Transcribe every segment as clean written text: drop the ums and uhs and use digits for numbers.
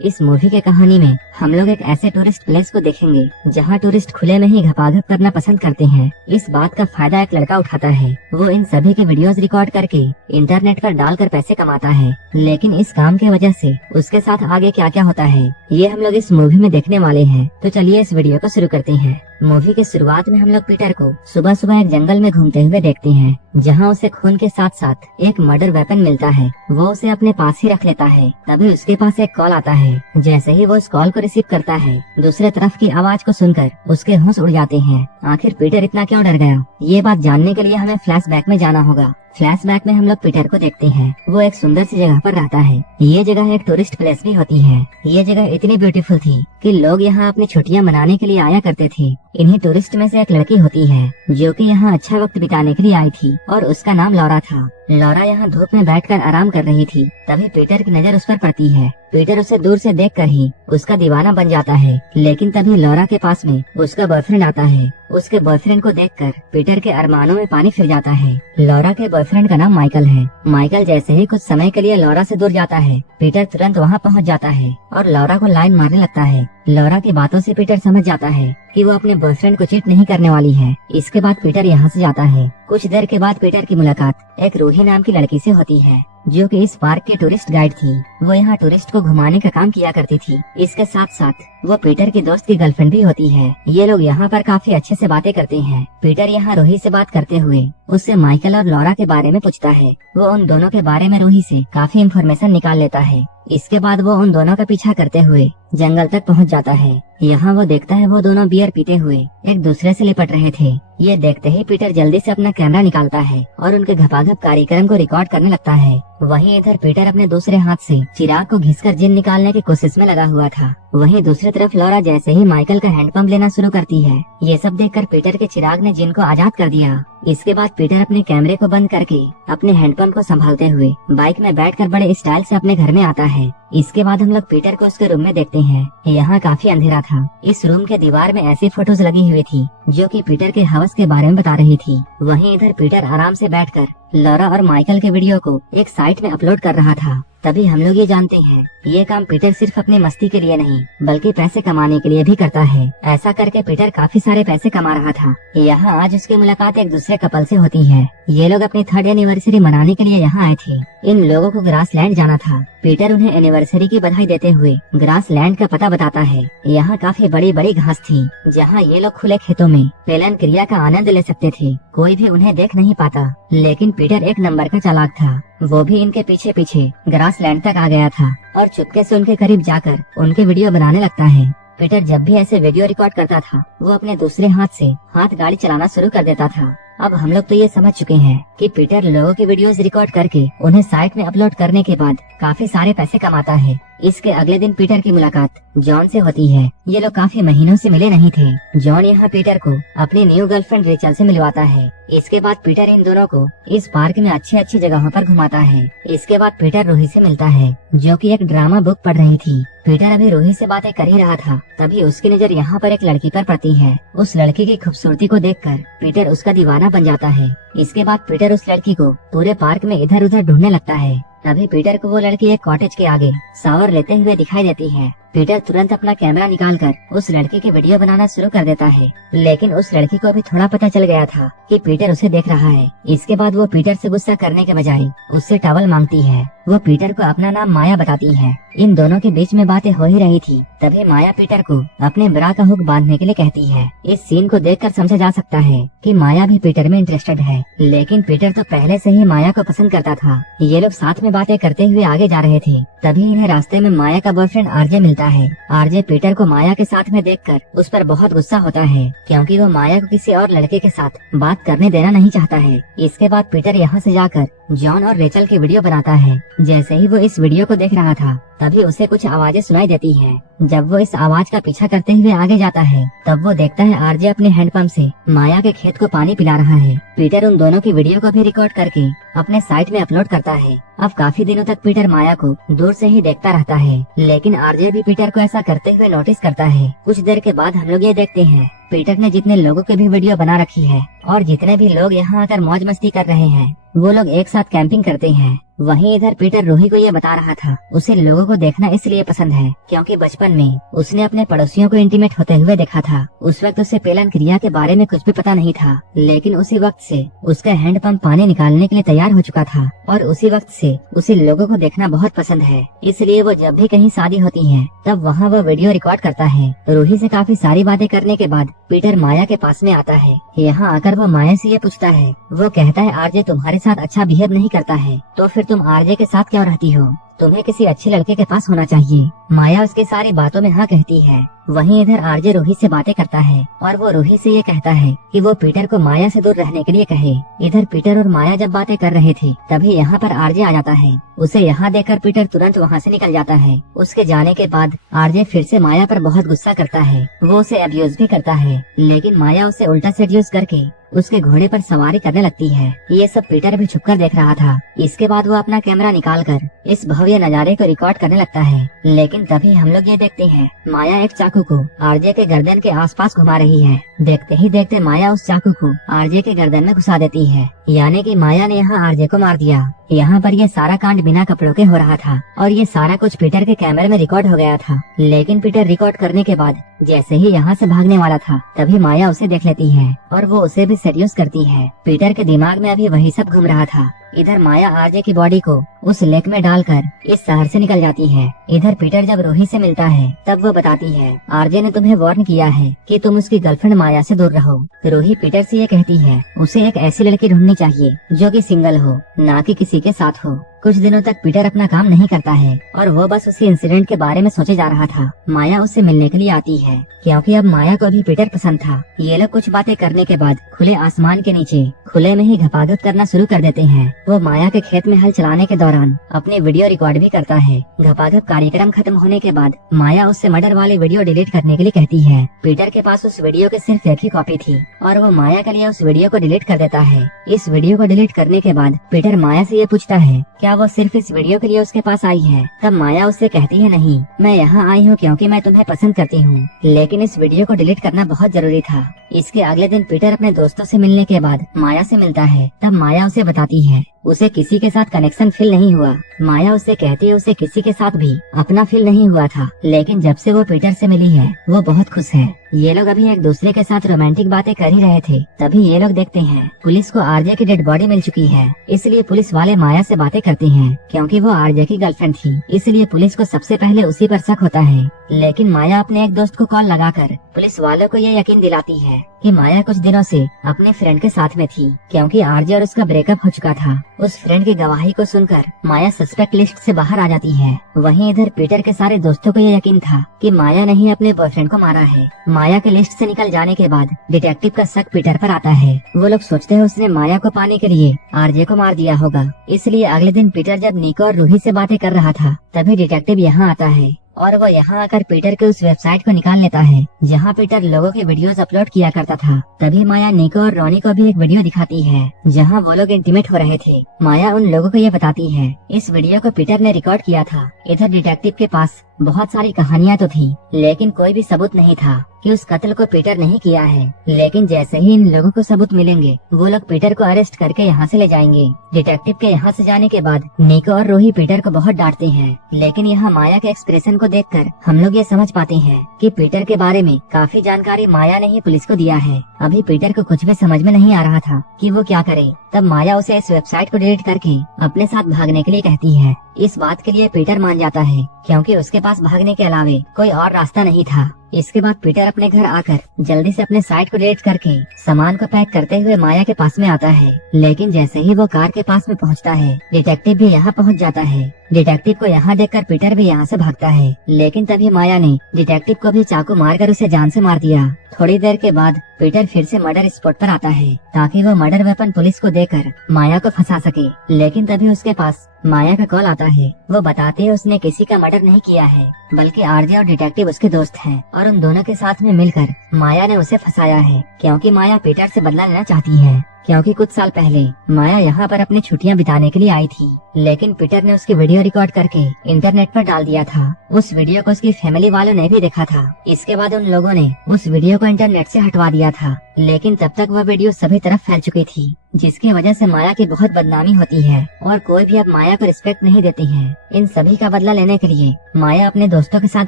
इस मूवी के कहानी में हम लोग एक ऐसे टूरिस्ट प्लेस को देखेंगे जहाँ टूरिस्ट खुले में ही घपाघप करना पसंद करते हैं। इस बात का फायदा एक लड़का उठाता है। वो इन सभी के वीडियोस रिकॉर्ड करके इंटरनेट पर डालकर पैसे कमाता है। लेकिन इस काम की वजह से उसके साथ आगे क्या क्या होता है ये हम लोग इस मूवी में देखने वाले हैं। तो चलिए इस वीडियो को शुरू करते हैं। मूवी के शुरुआत में हम लोग पीटर को सुबह सुबह एक जंगल में घूमते हुए देखते हैं, जहाँ उसे खून के साथ साथ एक मर्डर वेपन मिलता है। वो उसे अपने पास ही रख लेता है। तभी उसके पास एक कॉल आता है। जैसे ही वो उस कॉल को रिसीव करता है, दूसरे तरफ की आवाज को सुनकर उसके होश उड़ जाते हैं। आखिर पीटर इतना क्यों डर गया, ये बात जानने के लिए हमें फ्लैशबैक में जाना होगा। फ्लैशबैक में हम लोग पीटर को देखते हैं। वो एक सुंदर सी जगह पर रहता है। ये जगह एक टूरिस्ट प्लेस भी होती है। ये जगह इतनी ब्यूटीफुल थी कि लोग यहाँ अपनी छुट्टियाँ मनाने के लिए आया करते थे। इन्हीं टूरिस्ट में से एक लड़की होती है जो कि यहाँ अच्छा वक्त बिताने के लिए आई थी और उसका नाम लौरा था। लौरा यहाँ धूप में बैठकर आराम कर रही थी। तभी पीटर की नजर उस पर पड़ती है। पीटर उसे दूर से देखकर ही उसका दीवाना बन जाता है। लेकिन तभी लौरा के पास में उसका बॉयफ्रेंड आता है। उसके बॉयफ्रेंड को देखकर पीटर के अरमानों में पानी फिर जाता है। लौरा के बॉयफ्रेंड का नाम माइकल है। माइकल जैसे ही कुछ समय के लिए लौरा से दूर जाता है, पीटर तुरंत वहाँ पहुँच जाता है और लौरा को लाइन मारने लगता है। लौरा की बातों से पीटर समझ जाता है कि वो अपने बॉयफ्रेंड को चीट नहीं करने वाली है। इसके बाद पीटर यहाँ से जाता है। कुछ देर के बाद पीटर की मुलाकात एक रूही नाम की लड़की से होती है, जो कि इस पार्क की टूरिस्ट गाइड थी। वो यहाँ टूरिस्ट को घुमाने का काम किया करती थी। इसके साथ साथ वो पीटर की दोस्त की गर्लफ्रेंड भी होती है। ये लोग यहाँ पर काफी अच्छे से बातें करते हैं। पीटर यहाँ रूही से बात करते हुए उससे माइकल और लौरा के बारे में पूछता है। वो उन दोनों के बारे में रूही से काफी इंफॉर्मेशन निकाल लेता है। इसके बाद वो उन दोनों का पीछा करते हुए जंगल तक पहुंच जाता है। यहाँ वो देखता है वो दोनों बियर पीते हुए एक दूसरे से लिपट रहे थे। ये देखते ही पीटर जल्दी से अपना कैमरा निकालता है और उनके घपाघप कार्यक्रम को रिकॉर्ड करने लगता है। वहीं इधर पीटर अपने दूसरे हाथ से चिराग को घिसकर जिन निकालने की कोशिश में लगा हुआ था। वहीं दूसरी तरफ लौरा जैसे ही माइकल का हैंडपंप लेना शुरू करती है, ये सब देखकर पीटर के चिराग ने जिन को आजाद कर दिया। इसके बाद पीटर अपने कैमरे को बंद करके अपने हैंडपंप को संभालते हुए बाइक में बैठकर बड़े स्टाइल से अपने घर में आता है। इसके बाद हम लोग पीटर को उसके रूम में देखते हैं। यहाँ काफी अंधेरा था। इस रूम के दीवार में ऐसी फोटोज लगी हुई थी जो कि पीटर के हवस के बारे में बता रही थी। वहीं इधर पीटर आराम से बैठकर लौरा और माइकल के वीडियो को एक साइट में अपलोड कर रहा था। तभी हम लोग ये जानते हैं ये काम पीटर सिर्फ अपनी मस्ती के लिए नहीं बल्कि पैसे कमाने के लिए भी करता है। ऐसा करके पीटर काफी सारे पैसे कमा रहा था। यहाँ आज उसकी मुलाकात एक दूसरे कपल से होती है। ये लोग अपनी 3rd एनिवर्सरी मनाने के लिए यहाँ आए थे। इन लोगों को ग्रासलैंड जाना था। पीटर उन्हें एनिवर्सरी की बधाई देते हुए ग्रासलैंड का पता बताता है। यहाँ काफी बड़ी बड़ी घास थी, जहाँ ये लोग खुले खेतों में पेलन क्रिया का आनंद ले सकते थे। कोई भी उन्हें देख नहीं पाता। लेकिन पीटर एक नंबर का चालाक था। वो भी इनके पीछे पीछे ग्रासलैंड तक आ गया था और चुपके से उनके करीब जाकर उनके वीडियो बनाने लगता है। पीटर जब भी ऐसे वीडियो रिकॉर्ड करता था, वो अपने दूसरे हाथ से हाथ गाड़ी चलाना शुरू कर देता था। अब हम लोग तो ये समझ चुके हैं कि पीटर लोगों की वीडियोस रिकॉर्ड करके उन्हें साइट में अपलोड करने के बाद काफी सारे पैसे कमाता है। इसके अगले दिन पीटर की मुलाकात जॉन से होती है। ये लोग काफी महीनों से मिले नहीं थे। जॉन यहाँ पीटर को अपनी न्यू गर्लफ्रेंड रेचल से मिलवाता है। इसके बाद पीटर इन दोनों को इस पार्क में अच्छी अच्छी जगहों पर घुमाता है। इसके बाद पीटर रूही से मिलता है, जो कि एक ड्रामा बुक पढ़ रही थी। पीटर अभी रूही से बातें कर ही रहा था, तभी उसकी नजर यहाँ पर एक लड़की पर पड़ती है। उस लड़की की खूबसूरती को देखकर पीटर उसका दीवाना बन जाता है। इसके बाद पीटर उस लड़की को पूरे पार्क में इधर उधर ढूंढने लगता है। तभी पीटर को वो लड़की एक कॉटेज के आगे शावर लेते हुए दिखाई देती है। पीटर तुरंत अपना कैमरा निकालकर उस लड़की की वीडियो बनाना शुरू कर देता है। लेकिन उस लड़की को अभी थोड़ा पता चल गया था कि पीटर उसे देख रहा है। इसके बाद वो पीटर से गुस्सा करने के बजाय उससे टॉवल मांगती है। वो पीटर को अपना नाम माया बताती है। इन दोनों के बीच में बातें हो ही रही थी, तभी माया पीटर को अपने ब्रा का हुक बांधने के लिए कहती है। इस सीन को देखकर समझा जा सकता है कि माया भी पीटर में इंटरेस्टेड है। लेकिन पीटर तो पहले से ही माया को पसंद करता था। ये लोग साथ में बातें करते हुए आगे जा रहे थे। तभी इन्हें रास्ते में माया का बॉयफ्रेंड आरजे मिलता है। आरजे पीटर को माया के साथ में देखकर उस पर बहुत गुस्सा होता है, क्योंकि वो माया को किसी और लड़के के साथ बात करने देना नहीं चाहता है। इसके बाद पीटर यहाँ से जाकर जॉन और रेचल की वीडियो बनाता है। जैसे ही वो इस वीडियो को देख रहा था, तभी उसे कुछ आवाजें सुनाई देती हैं। जब वो इस आवाज का पीछा करते हुए आगे जाता है, तब वो देखता है आरजे अपने हैंडपंप से माया के खेत को पानी पिला रहा है। पीटर उन दोनों की वीडियो को भी रिकॉर्ड करके अपने साइट में अपलोड करता है। अब काफी दिनों तक पीटर माया को दूर से ही देखता रहता है, लेकिन आरजे भी पीटर को ऐसा करते हुए नोटिस करता है। कुछ देर के बाद हम लोग ये देखते हैं पीटर ने जितने लोगों की भी वीडियो बना रखी है और जितने भी लोग यहाँ आकर मौज मस्ती कर रहे हैं, वो लोग एक साथ कैंपिंग करते हैं। वहीं इधर पीटर रूही को ये बता रहा था उसे लोगों को देखना इसलिए पसंद है क्योंकि बचपन में उसने अपने पड़ोसियों को इंटीमेट होते हुए देखा था। उस वक्त उसे पेलन क्रिया के बारे में कुछ भी पता नहीं था, लेकिन उसी वक्त से उसका हैंडपंप पानी निकालने के लिए तैयार हो चुका था और उसी वक्त से उसे लोगों को देखना बहुत पसंद है। इसलिए वो जब भी कहीं शादी होती है तब वहाँ वो वीडियो रिकॉर्ड करता है। रूही से काफी सारी बातें करने के बाद पीटर माया के पास में आता है। यहाँ आकर वो माया से ये पूछता है। वो कहता है आरजे तुम्हारे साथ अच्छा बिहेव नहीं करता है तो फिर तुम आरजे के साथ क्यों रहती हो, तुम्हें किसी अच्छे लड़के के पास होना चाहिए। माया उसकी सारी बातों में हाँ कहती है। वहीं इधर आरजे रूही से बातें करता है और वो रूही से ये कहता है कि वो पीटर को माया से दूर रहने के लिए कहे। इधर पीटर और माया जब बातें कर रहे थे तभी यहाँ पर आरजे आ जाता है। उसे यहाँ देखकर पीटर तुरंत वहाँ से निकल जाता है। उसके जाने के बाद आरजे फिर से माया पर बहुत गुस्सा करता है। वो उसे अब्यूज भी करता है, लेकिन माया उसे उल्टा सेड्यूस करके उसके घोड़े पर सवारी करने लगती है। ये सब पीटर भी छुपकर देख रहा था। इसके बाद वो अपना कैमरा निकालकर इस भव्य नजारे को रिकॉर्ड करने लगता है, लेकिन तभी हम लोग ये देखते हैं माया एक चाकू को आरजे के गर्दन के आसपास घुमा रही है। देखते ही देखते माया उस चाकू को आरजे के गर्दन में घुसा देती है, यानी कि माया ने यहाँ आरजे को मार दिया। यहाँ पर ये सारा कांड बिना कपड़ों के हो रहा था और ये सारा कुछ पीटर के कैमरे में रिकॉर्ड हो गया था। लेकिन पीटर रिकॉर्ड करने के बाद जैसे ही यहाँ से भागने वाला था तभी माया उसे देख लेती है और वो उसे भी सेड्यूस करती है। पीटर के दिमाग में अभी वही सब घूम रहा था। इधर माया आरजे की बॉडी को उस लेक में डालकर इस शहर से निकल जाती है। इधर पीटर जब रूही से मिलता है तब वो बताती है आरजे ने तुम्हें वार्न किया है कि तुम उसकी गर्लफ्रेंड माया से दूर रहो। रूही पीटर से ये कहती है उसे एक ऐसी लड़की ढूंढनी चाहिए जो कि सिंगल हो, ना कि किसी के साथ हो। कुछ दिनों तक पीटर अपना काम नहीं करता है और वो बस उसी इंसिडेंट के बारे में सोचे जा रहा था। माया उससे मिलने के लिए आती है क्योंकि अब माया को भी पीटर पसंद था। ये लोग कुछ बातें करने के बाद खुले आसमान के नीचे खुले में ही घपाघप करना शुरू कर देते हैं। वो माया के खेत में हल चलाने के दौरान अपने वीडियो रिकॉर्ड भी करता है। घपाघप कार्यक्रम खत्म होने के बाद माया उससे मर्डर वाली वीडियो डिलीट करने के लिए कहती है। पीटर के पास उस वीडियो की सिर्फ एक ही कॉपी थी और वो माया के लिए उस वीडियो को डिलीट कर देता है। इस वीडियो को डिलीट करने के बाद पीटर माया से ये पूछता है क्या वो सिर्फ इस वीडियो के लिए उसके पास आई है। तब माया उससे कहती है नहीं, मैं यहाँ आई हूँ क्योंकि मैं तुम्हें पसंद करती हूँ, लेकिन इस वीडियो को डिलीट करना बहुत जरूरी था। इसके अगले दिन पीटर अपने दोस्तों से मिलने के बाद माया से मिलता है। तब माया उसे बताती है उसे किसी के साथ कनेक्शन फील नहीं हुआ। माया उससे कहती है उसे किसी के साथ भी अपना फील नहीं हुआ था, लेकिन जब से वो पीटर से मिली है वो बहुत खुश है। ये लोग अभी एक दूसरे के साथ रोमांटिक बातें कर ही रहे थे तभी ये लोग देखते हैं पुलिस को आरजे की डेड बॉडी मिल चुकी है। इसलिए पुलिस वाले माया से बातें करते हैं क्योंकि वो आरजे की गर्लफ्रेंड थी, इसलिए पुलिस को सबसे पहले उसी पर शक होता है। लेकिन माया अपने एक दोस्त को कॉल लगाकर पुलिस वालों को ये यकीन दिलाती है कि माया कुछ दिनों से अपने फ्रेंड के साथ में थी क्योंकि आरजे और उसका ब्रेकअप हो चुका था। उस फ्रेंड की गवाही को सुनकर माया सस्पेक्ट लिस्ट से बाहर आ जाती है। वहीं इधर पीटर के सारे दोस्तों को यह यकीन था कि माया ने ही अपने बॉयफ्रेंड को मारा है। माया के लिस्ट से निकल जाने के बाद डिटेक्टिव का शक पीटर पर आता है। वो लोग सोचते हैं उसने माया को पाने के लिए आरजे को मार दिया होगा। इसलिए अगले दिन पीटर जब निको और रूही से बातें कर रहा था तभी डिटेक्टिव यहाँ आता है और वो यहाँ आकर पीटर के उस वेबसाइट को निकाल लेता है जहाँ पीटर लोगों के वीडियोस अपलोड किया करता था। तभी माया निको और रोनी को भी एक वीडियो दिखाती है जहाँ वो लोग इंटीमेट हो रहे थे। माया उन लोगों को ये बताती है इस वीडियो को पीटर ने रिकॉर्ड किया था। इधर डिटेक्टिव के पास बहुत सारी कहानियाँ तो थी, लेकिन कोई भी सबूत नहीं था कि उस कत्ल को पीटर नहीं किया है। लेकिन जैसे ही इन लोगों को सबूत मिलेंगे वो लोग पीटर को अरेस्ट करके यहाँ से ले जाएंगे। डिटेक्टिव के यहाँ से जाने के बाद निको और रोही पीटर को बहुत डांटते हैं, लेकिन यहाँ माया के एक्सप्रेशन को देखकर हम लोग ये समझ पाते हैं कि पीटर के बारे में काफी जानकारी माया ने ही पुलिस को दिया है। अभी पीटर को कुछ भी समझ में नहीं आ रहा था कि वो क्या करे। तब माया उसे इस वेबसाइट को डिलीट करके अपने साथ भागने के लिए कहती है। इस बात के लिए पीटर मान जाता है क्योंकि उसके पास भागने के अलावे कोई और रास्ता नहीं था। इसके बाद पीटर अपने घर आकर जल्दी से अपने साइट को डिलीट करके सामान को पैक करते हुए माया के पास में आता है। लेकिन जैसे ही वो कार के पास में पहुंचता है डिटेक्टिव भी यहाँ पहुंच जाता है। डिटेक्टिव को यहाँ देखकर पीटर भी यहाँ से भागता है, लेकिन तभी माया ने डिटेक्टिव को भी चाकू मारकर उसे जान से मार दिया। थोड़ी देर के बाद पीटर फिर से मर्डर स्पॉट पर आता है ताकि वो मर्डर वेपन पुलिस को देकर माया को फंसा सके। लेकिन तभी उसके पास माया का कॉल आता है। वो बताते हैं उसने किसी का मर्डर नहीं किया है, बल्कि आरजे और डिटेक्टिव उसके दोस्त हैं और उन दोनों के साथ में मिलकर माया ने उसे फंसाया है क्योंकि माया पीटर से बदला लेना चाहती है। क्योंकि कुछ साल पहले माया यहाँ पर अपनी छुट्टियाँ बिताने के लिए आई थी, लेकिन पीटर ने उसकी वीडियो रिकॉर्ड करके इंटरनेट पर डाल दिया था। उस वीडियो को उसकी फैमिली वालों ने भी देखा था। इसके बाद उन लोगों ने उस वीडियो को इंटरनेट से हटवा दिया था, लेकिन तब तक वह वीडियो सभी तरफ फैल चुकी थी, जिसकी वजह से माया की बहुत बदनामी होती है और कोई भी अब माया को रिस्पेक्ट नहीं देती है। इन सभी का बदला लेने के लिए माया अपने दोस्तों के साथ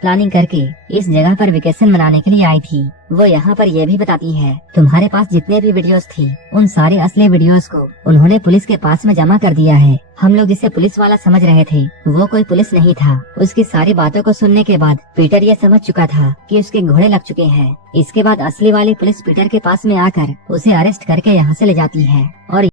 प्लानिंग करके इस जगह पर वेकेशन मनाने के लिए आई थी। वो यहाँ पर यह भी बताती है, तुम्हारे पास जितने भी वीडियोस थी उन सारे असली वीडियोस को उन्होंने पुलिस के पास में जमा कर दिया है। हम लोग इसे पुलिस वाला समझ रहे थे, वो कोई पुलिस नहीं था। उसकी सारी बातों को सुनने के बाद पीटर ये समझ चुका था कि उसके घोड़े लग चुके हैं। इसके बाद असली वाली पुलिस पीटर के पास में आकर उसे अरेस्ट करके यहाँ से ले जाती है और